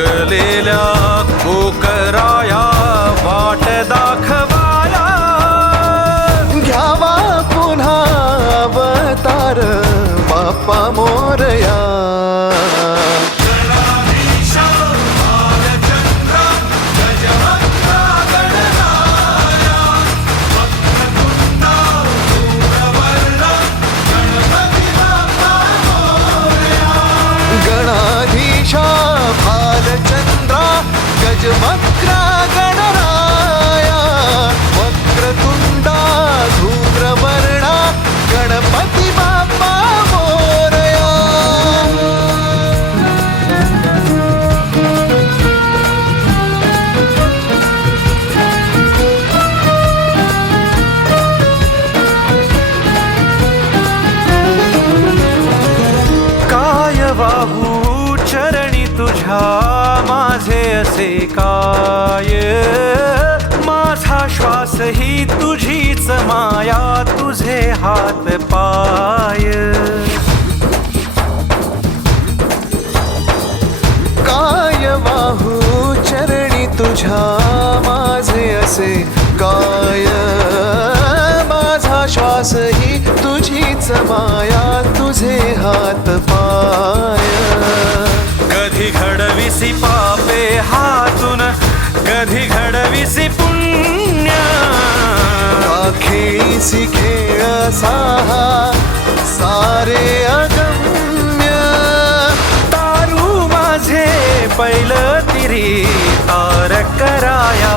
फुगलेल्या कोकराया वाट दाखवाया. घ्यावा पुन्हा अवतार बाप्पा मोरया. माझे काय? माझा श्वास ही तुझीच माया तुझे हात पाय. काय वाहू चरणी तुझ्या माझे असे? काय? माझा श्वास ही तुझीच माया तुझे हात पाय घडविसी पापे हातून कधी घडविसी पुण्य. खेळीसी खेळ साहा सारे अगम्य तारू माझे पैल तिरी तार कराया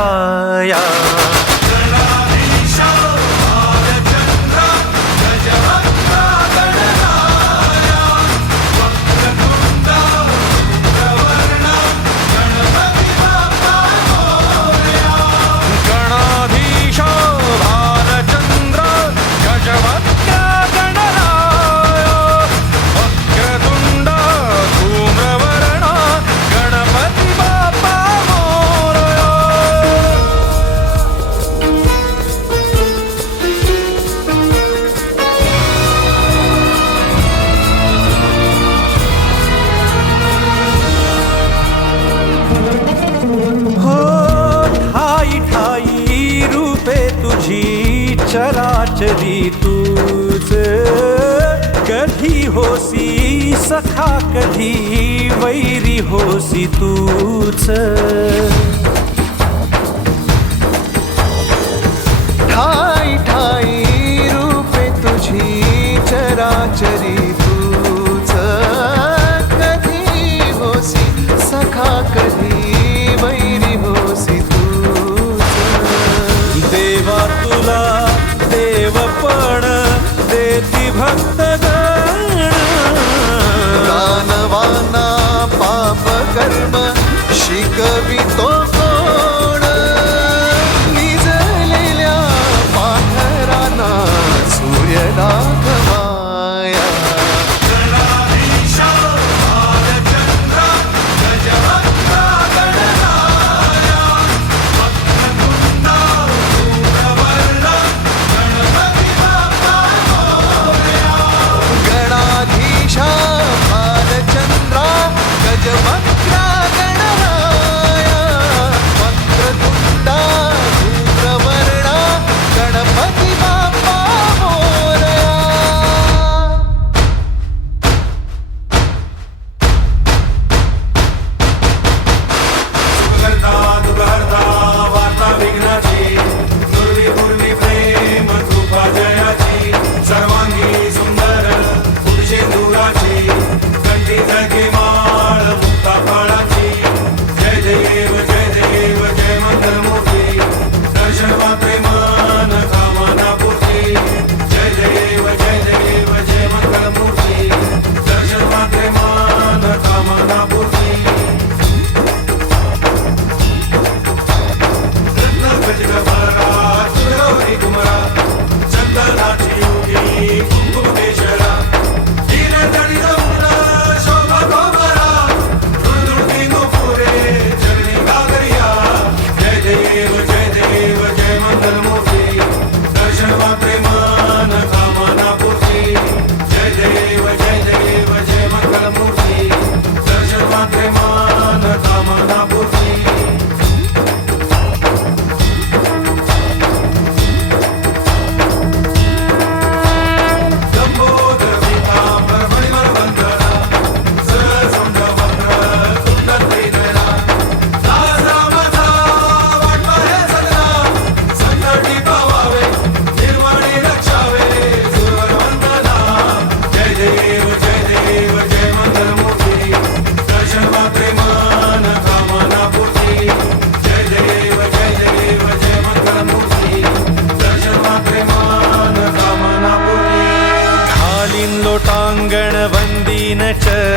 चराचरी तूच कधी होसी सखा कधी वैरी होसी तूच।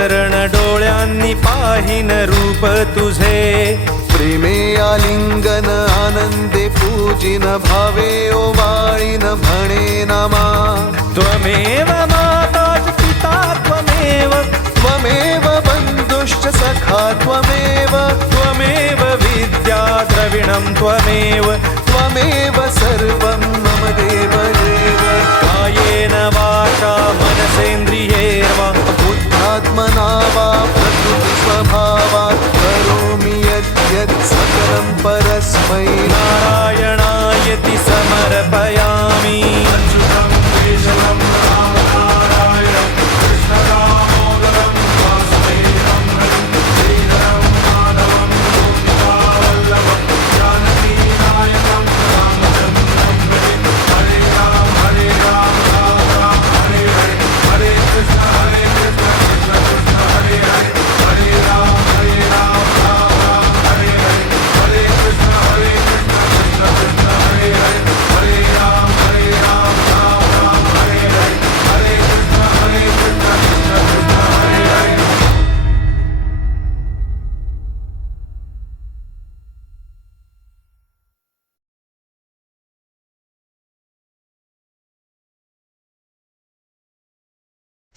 चरण डोळ्यांनी पाहिन रूप तुझे. प्रेमे आलिंगन आनंदे पूजिन भावे ओवाळीन म्हणे नमा. त्वमेव माता पिता त्वमेव. त्वमेव बन्धुश्च सखा त्वमेव. त्वमेव विद्या द्रविणं त्वमेव. त्वमेव सर्वं मम देव देव कायेन वाचा मनसेन्द्रियैर्वा Baba.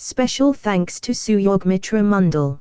Special thanks to Suyog Mitra Mundal.